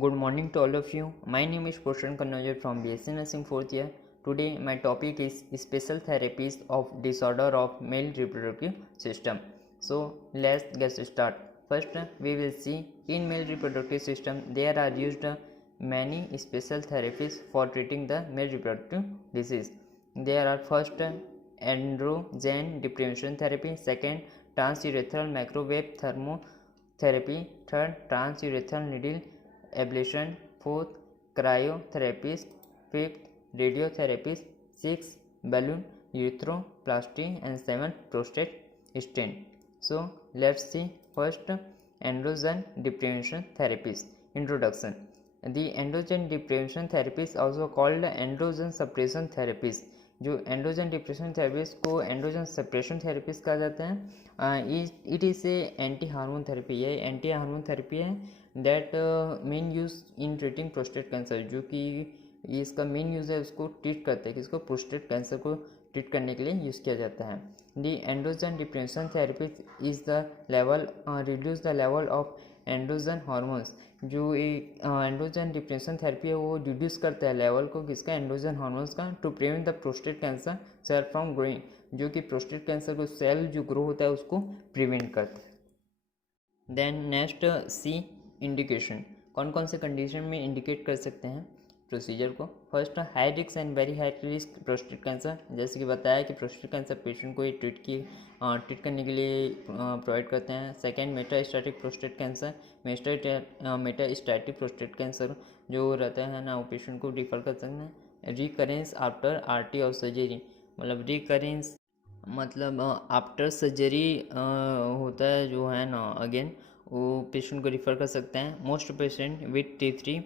Good morning to all of you. My name is Poshan Kannaujar from BSc Nursing 4th year. Today my topic is special therapies of disorder of male reproductive system. So let's get started. First we will see in male reproductive system there are used many special therapies for treating the male reproductive disease. There are first androgen deprivation therapy, second transurethral microwave thermotherapy, third transurethral needle ablation, fourth cryotherapies, fifth radiotherapy, sixth balloon urethroplasty, and seventh prostate stent. So let's see first androgen deprivation therapies. Introduction. The androgen deprivation therapies also called androgen suppression therapies. जो androgen depression therapies को androgen suppression therapies कहा जाता है. It is a anti hormone therapy. ये anti hormone therapy है that main use in treating prostate cancer. जो कि इसका मेन यूज़ है उसको ट्रीट करते हैं, किसको, प्रोस्टेट कैंसर को ट्रीट करने के लिए यूज़ किया जाता है. The androgen depression therapy is the level reduce the level of androgen hormones. जो एंड्रोजन डिप्रेशन थेरेपी है वो रिड्यूस करता है लेवल को, किसका, एंड्रोजन हार्मोन्स का, to prevent the prostate cancer cell from growing. जो कि प्रोस्टेट कैंसर को सेल जो ग्रो होता है उसको प्रिवेंट करता है. Then next C indication. कौन कौन से कंडीशन में इंडिकेट कर सकते हैं प्रोसीजर को. First high risk and very high risk prostate cancer. जैसे कि बताया कि प्रोस्टेट कैंसर पेशेंट को ये ट्रीट करने के लिए प्रोवाइड करते हैं. Second metastatic prostate cancer. Metastatic prostate cancer जो रहता है ना वो पेशेंट को रिफर कर सकते हैं. रिकरेंस आफ्टर आरटी और सर्जरी. मतलब रिकरेंस मतलब आफ्टर सर्जरी होता है जो है ना अगेन, वो पेशेंट को रिफ़र कर सकते हैं. Most patient with T3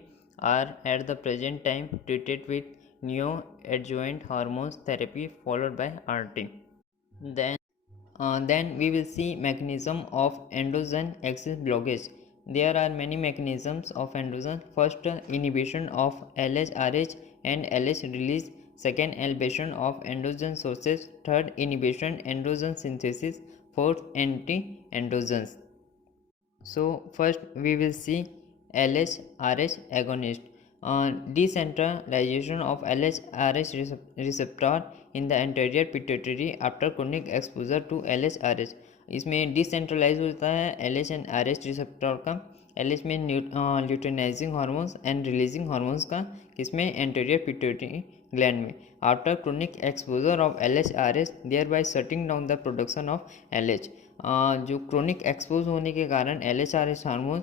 are at the present time treated with new adjuvant hormones therapy followed by RT. Then we will see mechanism of androgen axis blockage. There are many mechanisms of androgen. First, inhibition of LH-RH and LH release. Second, elevation of androgen sources. Third, inhibition androgen synthesis. Fourth, anti-androgens. So first we will see LH-RH agonist. Decentralization of LH-RH receptor in the anterior pituitary after chronic exposure to LH-RH. इसमें decentralise होता है LH and RH receptor का. LH में luteinizing hormones and releasing hormones का, किसमें, anterior pituitary gland में. After chronic exposure of LH-RH there by shutting down the production of LH. जो chronic expose होने के कारण LH-RH हार्मोन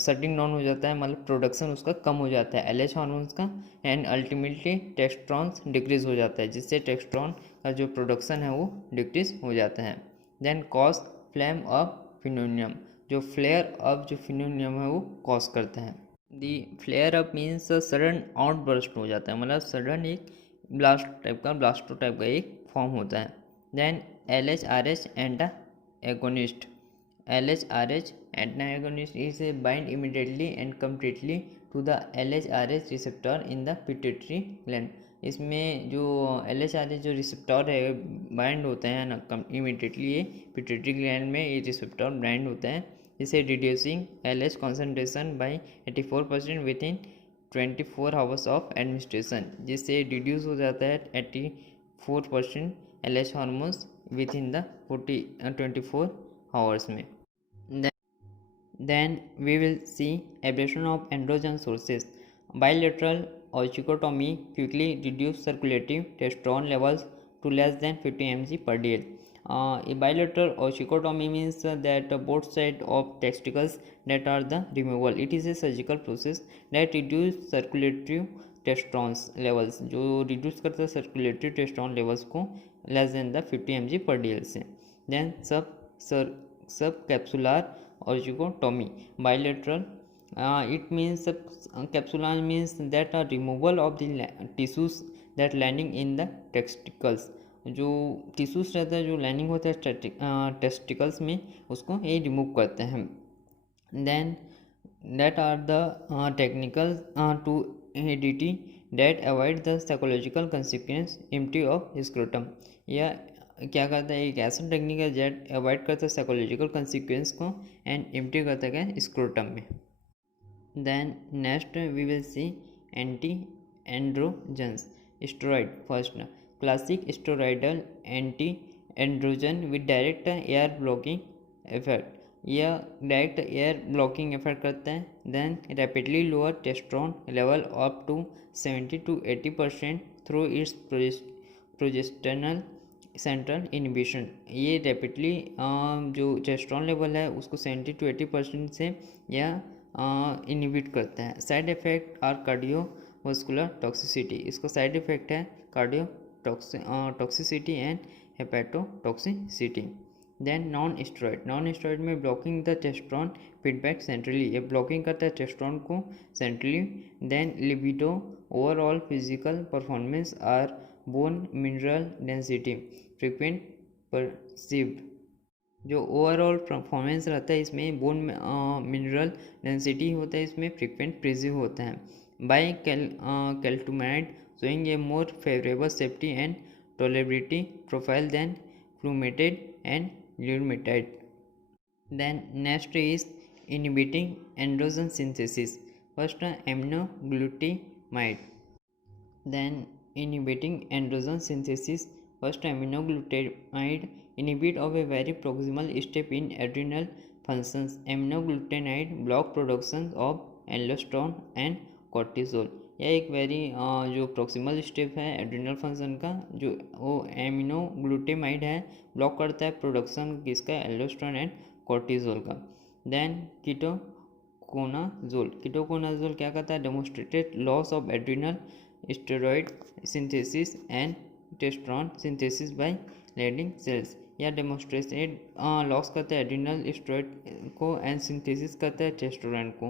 शटिंग डाउन हो जाता है, मतलब प्रोडक्शन उसका कम हो जाता है LH हार्मोन्स का. एंड अल्टीमेटली टेस्टोस्टेरोन डिक्रीज हो जाता है, जिससे टेस्टोस्टेरोन का जो प्रोडक्शन है वो डिक्रीज हो जाता है. Then cause flame of phenomenon. जो फ्लेयर अप जो फिनोनियम है वो कॉज करता है. The flare up means sudden outburst हो जाता है, मतलब सडन एक ब्लास्ट टाइप का, ब्लास्टो टाइप का एक फॉर्म होता है. Then LH-RH antagonist. LH-RH antagonist is a bind immediately and completely to the LH-RH receptor in the pituitary gland. इसमें जो LH-RH जो रिसेप्टर है बाइंड होते हैं ना इमीडिएटली, ये पिट्यूटरी ग्लैंड में ये रिसेप्टर बाइंड होते हैं, जिसे reducing LH concentration by 84% with in 24 hours of administration. जिससे रिड्यूस हो जाता है 84% LH hormones with in the 24 hours में. Then we will see ablation of androgen sources. Bilateral ochiectomy quickly reduce circulating testosterone levels to less than 50 mg per day. A bilateral ochiectomy means that both sides of testicles that are the removal. It is a surgical process that reduce circulatory testosterone levels. जो reduce करता है circulatory testosterone levels को less than the 50 mg per day से. Then subcapsular ochiectomy bilateral. It means capsular means that removal of the tissues that lining in the testicles. जो tissues रहता है जो lining होता है टेस्टिकल्स में, उसको ये रिमूव करते हैं. Then that are the technical to heredity that avoid the psychological consequence empty of scrotum. या क्या करता है, एक ऐसा टेक्निक है जेट अवॉइड करता है साइकोलॉजिकल कंसिक्वेंस को एंड एम्प्टी करता है स्क्रोटम में. Then next we will see anti-androgens steroid. First, classic steroidal anti-androgen with direct air blocking effect. यह डायरेक्ट एयर ब्लॉकिंग इफेक्ट करता है. Then rapidly lower testosterone level up to 70 to 80% through its progesterone central inhibition. ये rapidly जो testosterone level है उसको 70 to 80% से यह inhibit करता है. Side effect are cardiovascular toxicity. इसका साइड इफेक्ट है cardio toxicity and hepatotoxicity. Then non steroid में blocking the testosterone feedback centrally. ये ब्लॉकिंग करता है टेस्टोस्टेरोन को centrally. Then libido, overall physical performance are bone mineral density frequent perceived. जो overall performance रहता है इसमें बोन मिनरल डेंसिटी होता है, इसमें फ्रीक्वेंट प्रिजिव होता है. Bicalutamide showing a more favourable safety and tolerability profile than flutamide and nilutamide. Then next is inhibiting androgen synthesis. First, aminoglutamide. Then inhibiting androgen synthesis. First, aminoglutamide inhibit of a very proximal step in adrenal functions. Aminoglutamide block production of aldosterone and cortisol. यह एक very जो proximal step है adrenal function का, जो वो एमिनोग्लूटामाइड है, block करता है प्रोडक्शन किसका, एल्डोस्टेरोन एंड कोर्टिजोल का. देन कीटोकोनाजोल क्या करता है, demonstrated loss of adrenal steroid synthesis and testosterone synthesis by landing cells. या डेमोन्स्ट्रेटेड लॉस करता है एड्रिनल स्टेरॉइड को एंड सिंथेसिस करता है टेस्टोस्टेरोन को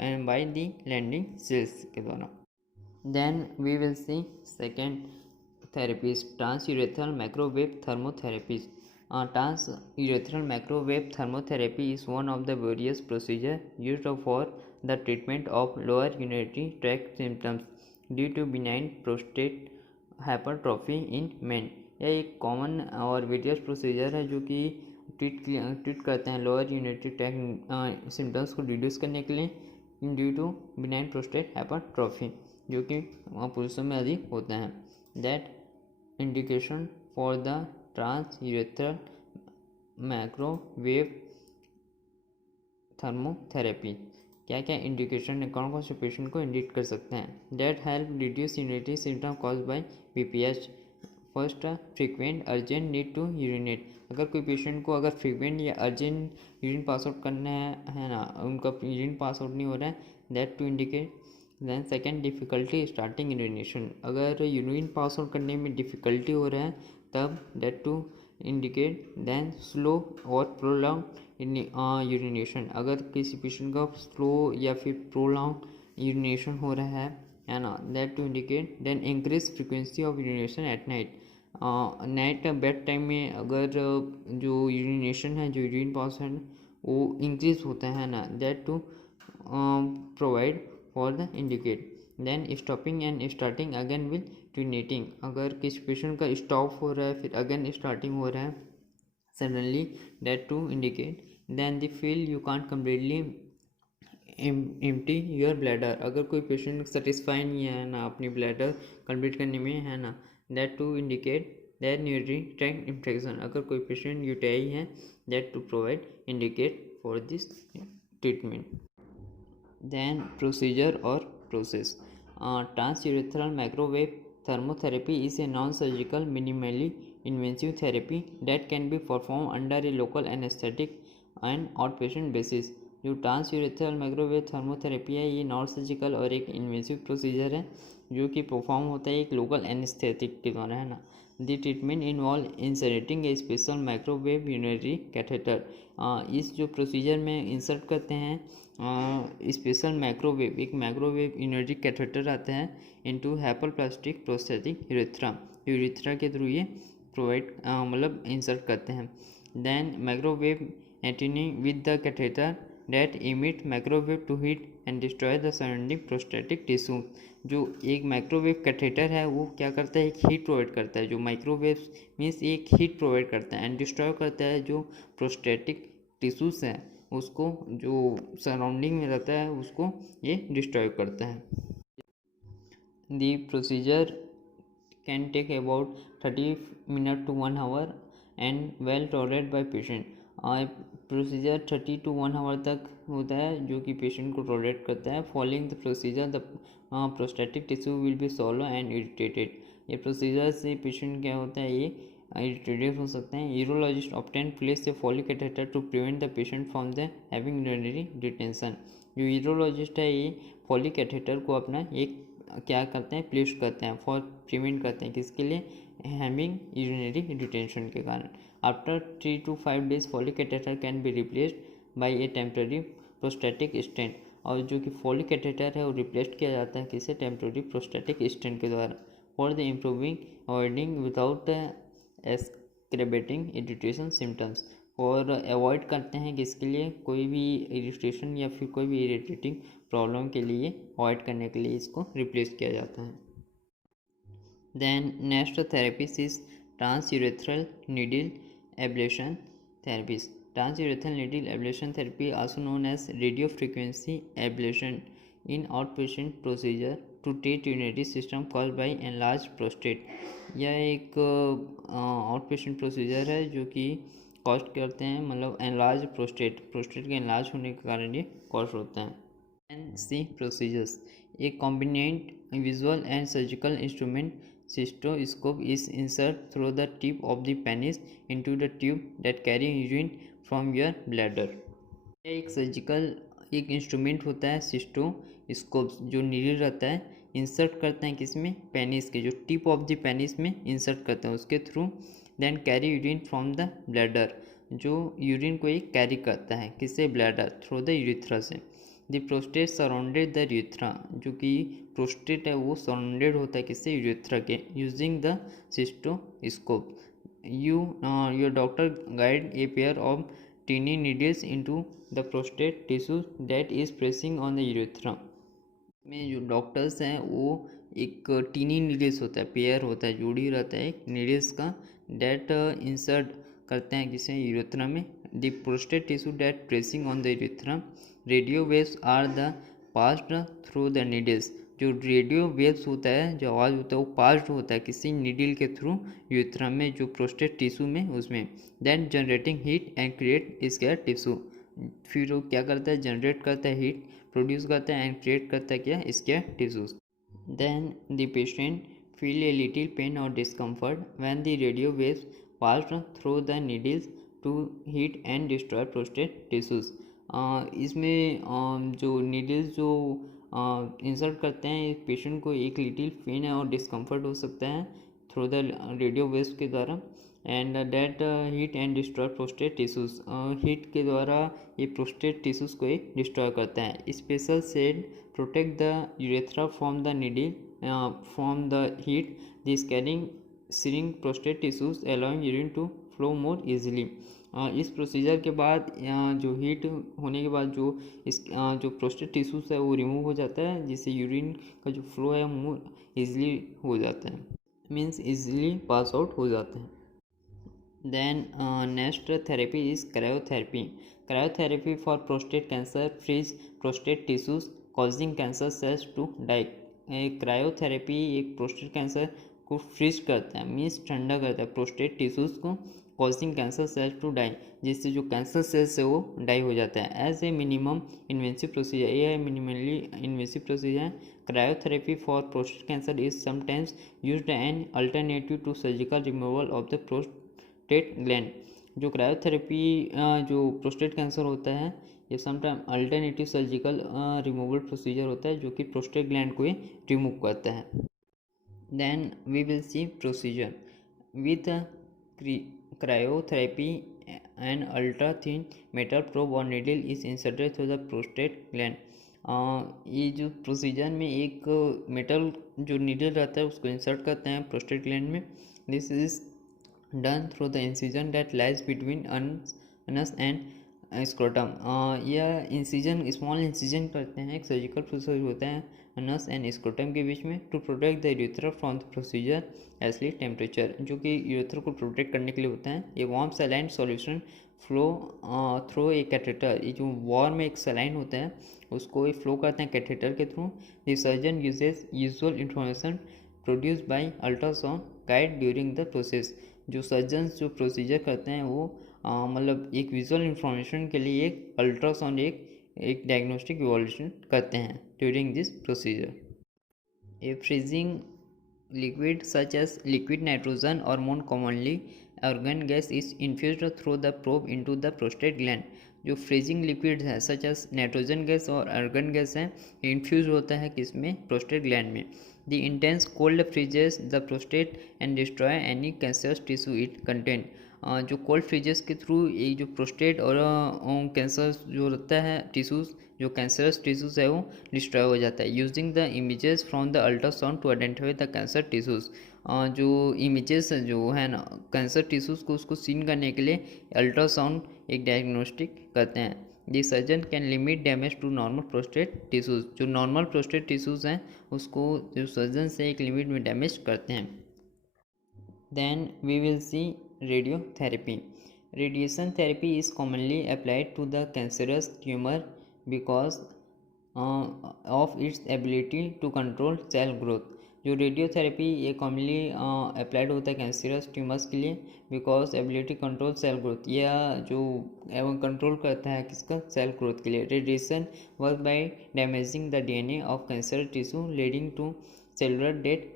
and by the landing cells के द्वारा. Then we will see second therapies, transurethral microwave thermotherapies. Transurethral microwave thermotherapy is one of the various procedures used for the treatment of lower urinary tract symptoms due to benign prostate hypertrophy in men. यह एक common और various procedure है जो कि treat करते हैं lower urinary tract symptoms को reduce करने के लिए due to benign prostate hypertrophy जो कि पुरुषों में अधिक होता है. That indication for the transurethral microwave thermotherapy. क्या क्या इंडिकेशन है, कौन कौन से पेशेंट को इंडिकेट कर सकते हैं. That help reduce urinary symptom cause by BPH. First, frequent urgent need to urinate. अगर कोई पेशेंट को अगर फ्रीक्वेंट या अर्जेंट यूरिन पास आउट करना है ना, उनका यूरिन पास आउट नहीं हो रहा है, that to indicate. Then second, difficulty starting urination. अगर यूरिन पास आउट करने में डिफ़िकल्टी हो रहा है तब that to indicate. Then slow और प्रोलॉन्ग यूरिनेशन. अगर किसी पेशेंट का स्लो या फिर प्रोलॉन्ग यूरिनेशन हो रहा है ना, that to indicate. Then increase frequency of urination at night. Night bed time में अगर जो यूरिनेशन है, जो यूरिन पास है वो इंक्रीज होता है ना, that to provide for the indicate. Then stopping and starting again with urinating. अगर किसी पेशेंट का स्टॉप हो रहा है फिर अगेन स्टार्टिंग हो रहा है suddenly, that to indicate. Then the feel you can't completely empty your bladder. अगर कोई पेशेंट सेटिस्फाई नहीं है ना अपनी ब्लैडर कंप्लीट करने में है ना, that to indicate that urinary tract infection. अगर कोई पेशेंट यूटीआई है, that to provide indicate for this treatment. Then procedure और process. Transurethral microwave thermotherapy is a non-surgical minimally invasive therapy that can be performed under a local anesthetic and outpatient basis. जो transurethral microwave thermotherapy है ये non surgical और एक invasive procedure है जो कि perform होता है एक लोकल एनेस्थेटिक के द्वारा है ना. The treatment involve inserting a special microwave urinary catheter. इस जो प्रोसीजर में इंसर्ट करते हैं स्पेशल माइक्रोवेव, एक माइक्रोवेव यूरिनरी कैथेटर आता है इनटू हाइपोप्लास्टिक प्रोस्थेटिक यूरेथ्रा के थ्रू ये प्रोवाइड मतलब इंसर्ट करते हैं. Then microwave antenna with the catheter that emit microwave to heat and destroy the surrounding prostatic tissue. जो एक माइक्रोवेव कैथेटर है वो क्या करता है, एक हीट प्रोवाइड करता है. जो माइक्रोवेव मीन्स एक हीट प्रोवाइड करता है एंड डिस्ट्रॉय करता है जो प्रोस्टेटिक टिश्यूज हैं उसको जो सराउंडिंग में रहता है उसको ये डिस्ट्रॉय करता है। दी procedure can take about 30 minutes to 1 hour and well tolerated by patient। Procedure 30 to 1 hour तक होता है जो कि पेशेंट को टॉलरेट करता है। Following the procedure the prostatic tissue will be swollen and irritated. ये प्रोसीजर से पेशेंट क्या होता है, ये इरिटेटेड हो सकते हैं। Urologist obtain place a Foley catheter to prevent the patient from the having urinary detention. जो यूरोलॉजिस्ट है ये फॉली कैथेटर को अपना एक क्या करते हैं, प्लेस करते हैं फॉर प्रिवेंट करते हैं किसके लिए, हैविंग यूरिनरी डिटेंशन के कारण। After 3 to 5 days Foley catheter can be replaced by a temporary prostatic stent. और जो कि फॉलिक कैथेटर है वो रिप्लेस किया जाता है किसे, टेम्पररी प्रोस्टेटिक स्टेंट के द्वारा। For the improving avoiding without exacerbating irritation symptoms. और अवॉइड करते हैं किसके लिए, कोई भी इरिटेशन या फिर कोई भी इरिटेटिंग प्रॉब्लम के लिए अवॉइड करने के लिए इसको रिप्लेस किया जाता है। Then next therapies is transurethral needle ablation therapies. Transurethral needle ablation therapy also known as radio frequency ablation in outpatient procedure to treat urinary system caused by enlarge prostate. यह एक outpatient procedure है जो कि cause करते हैं, मतलब enlarge prostate के enlarge होने के कारण ये कॉज होता है। And see procedures, a combined visual and surgical instrument cystoscope is insert through the tip of the penis into the tube that carry urine from your bladder। एक surgical एक instrument होता है सिस्टोस्कोप, जो needle रहता है, insert करते हैं किसमें, पेनिस के जो टिप ऑफ द पेनिस में इंसर्ट करते हैं उसके थ्रू। Then carry urine from the bladder, जो यूरिन को एक कैरी करता है किससे, ब्लैडर, थ्रू द यूरिथ्रा से। The prostate surrounded the urethra, जो कि प्रोस्टेट है वो सराउंडेड होता है किससे, यूरिथ्रा के। Using the cystoscope your doctor guide a pair of tiny needles into the prostate tissue that is pressing on the urethra. में जो डॉक्टर्स हैं वो एक टीनी नीडल्स होता है, पेयर होता है, जोड़ी रहता है एक नीडल्स का, डेट इंसर्ट करते हैं किसे, यूरिथ्रा में। The prostate tissue that pressing on the urethra, radio waves are the passed through the needles. जो रेडियो वेव्स होता है, जो आवाज़ होता है वो पास्ड होता है किसी नीडल के थ्रू यूरिथ्रा में, जो प्रोस्टेट टिश्यू में उसमें। Then generating heat and create scar tissue, फिर वो क्या करता है, जनरेट करता है, हीट प्रोड्यूस करता है एंड क्रिएट करता है क्या, scar tissues. Then the patient feel a little pain और discomfort when the radio waves passed through the needles to heat and destroy prostate tissues. इसमें जो नीडल्स जो इंसर्ट करते हैं पेशेंट को एक लिटिल पेन है और डिस्कम्फर्ट हो सकता है थ्रू द रेडियो वेव्स के द्वारा। And that heat and destroy prostate tissues, heat के द्वारा ये प्रोस्टेट टिश्यूज को डिस्ट्रॉय करता है। Special shade protect the urethra from the needle from the heat, this carrying shrink prostate tissues allowing urine to flow more easily. इस procedure के बाद जो हीट होने के बाद जो जो प्रोस्टेट टिश्यूज है वो रिमूव हो जाता है, जिससे यूरिन का जो फ्लो है मोर इजीली हो जाता है, मीन्स इजीली पास आउट हो जाता है। Then next therapy is cryotherapy। Cryotherapy for prostate cancer freeze prostate tissues causing cancer cells to die। Cryotherapy एक प्रोस्टेट कैंसर को फ्रीज करता है, मीन्स ठंडा करता है प्रोस्टेट टिश्यूज को, causing cancer cells to die, जिससे जो कैंसर सेल्स है वो डाई हो जाता है। As a minimum invasive procedure, ये है minimally invasive procedure. Cryotherapy for prostate cancer is sometimes used an alternative to surgical removal of the prostate gland. जो क्रायोथेरेपी जो प्रोस्टेट कैंसर होता है ये sometime alternative surgical removal procedure होता है जो कि प्रोस्टेट ग्लैंड को रिमूव करता है। Then we will see procedure with cryotherapy। an ultra thin metal probe or needle is inserted through the prostate gland। ये जो प्रोसीजर में एक मेटल जो नीडल रहता है उसको इंसर्ट करते हैं प्रोस्टेट ग्लैंड में। This is done through the incision that lies between Anas and scrotum. यह इंसिजन स्मॉल इंसिजन करते हैं, एक सर्जिकल प्रोसीजर होता है अनस एंड स्क्रोटम के बीच में, to protect the urethra from the procedure easily temperature, जो कि यूरेथ्रा को प्रोटेक्ट करने के लिए होता है। A warm saline solution flow through a catheter. ये जो वॉर में एक सलाइन होता है उसको ये फ्लो करते हैं कैथेटर के through. The surgeon uses usual information produce by ultrasound guide during the process. जो सर्जन्स जो प्रोसीजर करते हैं वो मतलब एक विजुअल इंफॉर्मेशन के लिए एक अल्ट्रासाउंड एक डायग्नोस्टिक इवोल्यूशन करते हैं during this procedure. A freezing liquid such as liquid nitrogen or more commonly argon gas is infused through the probe into the prostate gland। जो फ्रीजिंग लिक्विड है such as nitrogen gas और argon gas है infuse होता है किसमें, prostate gland में। The intense cold freezes the prostate and destroy any cancerous tissue it content. जो cold freezes के थ्रू ये जो प्रोस्टेट और कैंसर जो रहता है टिश्यूज़, जो कैंसरस टिश्यूज़ है वो डिस्ट्रॉय हो जाता है। Using the images from the ultrasound to identify the cancer tissues. जो इमेजेस जो है ना कैंसर टिश्यूज़ को उसको सीन करने के लिए अल्ट्रासाउंड एक डायग्नोस्टिक करते हैं। The surgeon can limit damage to normal prostate tissues. जो नॉर्मल प्रोस्टेट टिश्यूज़ हैं उसको जो सर्जन से एक लिमिट में डैमेज करते हैं। Then we will see radiotherapy. Radiation therapy is commonly applied to the cancerous tumor because of its ability to control cell growth। जो रेडियोथेरेपी ये कॉमनली अप्लाइड होता है कैंसरस ट्यूमर्स के लिए because ability control cell growth, या जो एवं control करता है किसका, सेल ग्रोथ के लिए। Radiation work by damaging the DNA of cancer tissue leading to cellular death.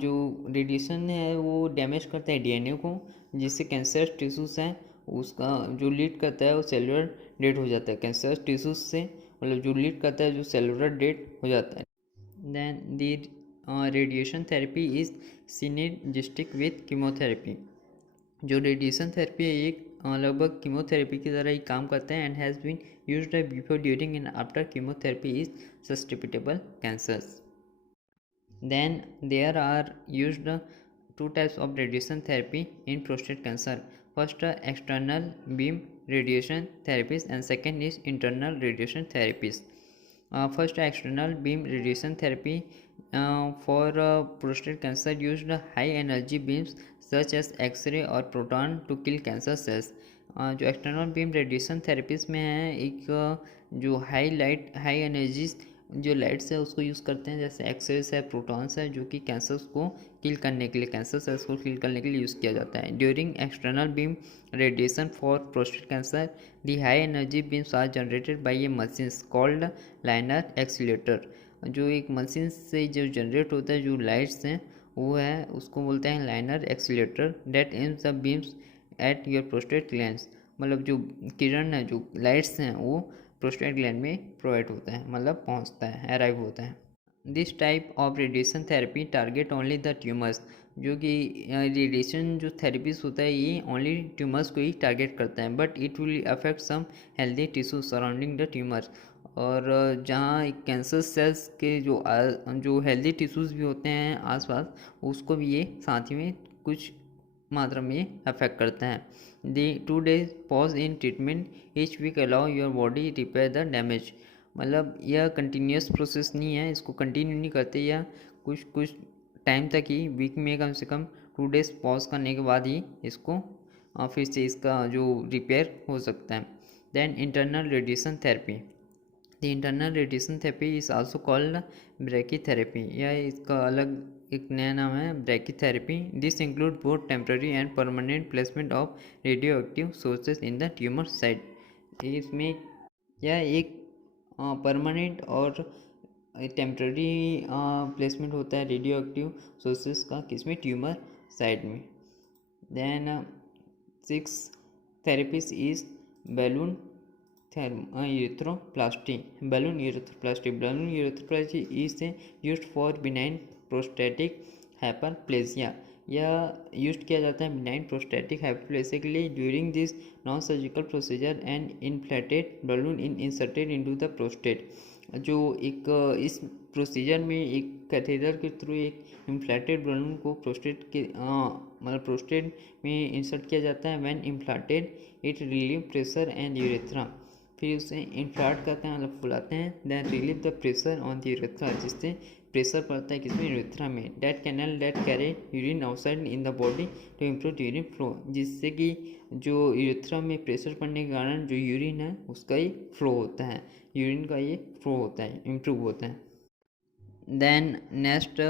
जो रेडिएशन है वो डैमेज करता है डीएनए को, जिससे कैंसर टिश्यूज हैं उसका जो लीड करता है वो सेलुलर डेथ हो जाता है। कैंसर टिश्यूज से मतलब जो लीड करता है जो सेलुलर डेथ हो जाता है। Then the radiation therapy is synergistic with chemotherapy. जो रेडिएशन थेरेपी है एक लगभग कीमोथेरेपी की तरह ही काम करता है and has been used before during and after chemotherapy is susceptible cancers. Then there are used two types of radiation therapy in prostate cancer. First, external beam radiation therapies and second is internal radiation therapies. First, external beam radiation therapy for prostate cancer used high energy beams such as X-ray or proton to kill cancer cells। जो external beam radiation therapies में है एक जो high energies जो lights है उसको use करते हैं, जैसे एक्सरेस है, प्रोटॉन्स है, जो कि कैंसर्स को किल करने के लिए, कैंसर सेल्स को किल करने के लिए यूज़ किया जाता है। During external beam radiation for prostate cancer the high energy beams are generated by a machines called linear accelerator. जो एक मशीन से जो जनरेट होता है जो लाइट्स हैं वो है उसको बोलते हैं linear accelerator. That aims the beams at your prostate glands. मतलब जो किरण है जो लाइट्स हैं वो प्रोस्टेट ग्लैंड में प्रोवाइड होता है, मतलब पहुंचता है, अराइव होता है। This type of radiation therapy target only the tumours. जो कि रेडिएशन जो थेरेपीज होता है ये ओनली ट्यूमर्स को ही टारगेट करता है, but it will affect some healthy tissue surrounding the tumours. और जहाँ कैंसर सेल्स के जो हेल्दी टिश्यूज़ भी होते हैं आसपास उसको भी ये साथ ही में कुछ मात्रा में अफेक्ट करता है। The 2 days pause in treatment each week allow your body repair the damage. मतलब यह कंटिन्यूस प्रोसेस नहीं है, इसको कंटिन्यू नहीं करते, या कुछ टाइम तक ही, वीक में कम से कम 2 days पॉज करने के बाद ही इसको फिर से इसका जो रिपेयर हो सकता है। Then internal radiation therapy. The internal radiation therapy is also called brachytherapy, या इसका अलग एक नया नाम है brachytherapy. This include both temporary and permanent placement of radio sources in the tumour site. इसमें यह एक परमानेंट और टेम्पररी प्लेसमेंट होता है रेडियो एक्टिव सोर्सेज का, किसमें, ट्यूमर साइट में। Then 6 therapies is balloon urethroplasty. Balloon urethroplasty is used for benign prostatic hyperplasia. यह यूज किया जाता है बिनाइन प्रोस्टेटिक हाइपरप्लेजिया के लिए। During this non surgical procedure and inflated balloon inserted into the prostate. जो एक इस प्रोसीजर में एक कैथेटर के थ्रू एक इन्फ्लेटेड बलून को प्रोस्टेट के मतलब प्रोस्टेट में इंसर्ट किया जाता है। When inflated it relieve pressure and urethra. फिर उसे इन्फ्लेट करते हैं मतलब फुलाते हैं। Then relieve the pressure on the urethra, जिससे प्रेशर पड़ता है किसमें, यूरेथ्रा में, that canal that carry urine outside in the body to improve urine flow, जिससे कि जो यूरेथ्रा में प्रेशर पड़ने के कारण जो यूरिन है उसका ये फ्लो होता है, यूरिन का ये फ्लो होता है, इम्प्रूव होता है। Then next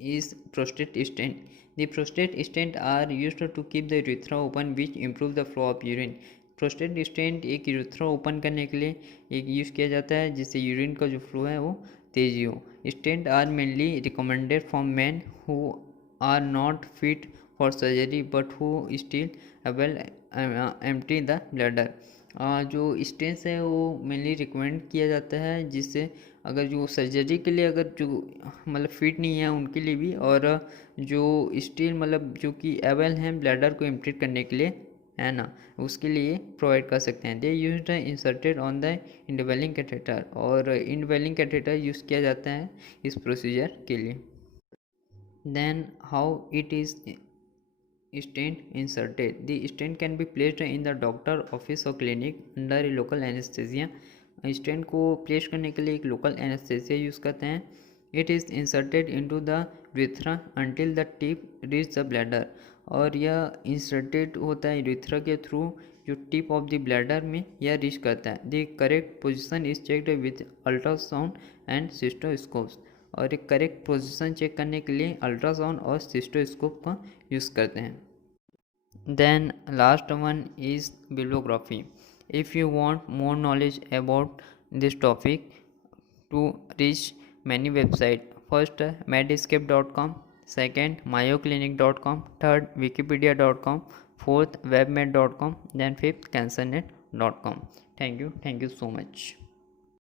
is prostate stent. The prostate stent are used to keep the urethra open which improve the flow of urine. Prostate stent एक यूरेथ्रा ओपन करने के लिए एक यूज़ किया जाता है जिससे यूरिन का जो फ्लो है वो तेजी हो। Stent are mainly recommended for man who are not fit for surgery but who still able empty the bladder. जो स्टेंट्स है वो मेनली रिकमेंड किया जाता है जिससे अगर जो सर्जरी के लिए अगर जो मतलब फिट नहीं है उनके लिए भी, और जो स्टील मतलब जो कि एबल हैं ब्लैडर को एम्प्टी करने के लिए है ना, उसके लिए प्रोवाइड कर सकते हैं। They used inserted on the indwelling catheter, और इंडवेलिंग कैथेटर यूज़ किया जाता है इस प्रोसीजर के लिए। Then how it is stent inserted. The stent can be placed in the doctor office or clinic under a local anesthesia. Stent को place करने के लिए एक लोकल एनेस्थेसिया यूज़ करते हैं। It is inserted into the urethra until the tip reach the bladder, और यह inserted होता है यूरेथ्रा के थ्रू जो टिप ऑफ द ब्लैडर में यह रीच करता है। The correct position is checked with ultrasound and cystoscopes, और एक करेक्ट पोजीशन चेक करने के लिए अल्ट्रासाउंड और सिस्टोस्कोप का यूज़ करते हैं। Then last one is bibliography. If you want more knowledge about this topic, to reach many websites. First, medscape.com, second, mayoclinic.com, third, wikipedia.com, fourth, webmed.com, then fifth, cancernet.com. Thank you so much.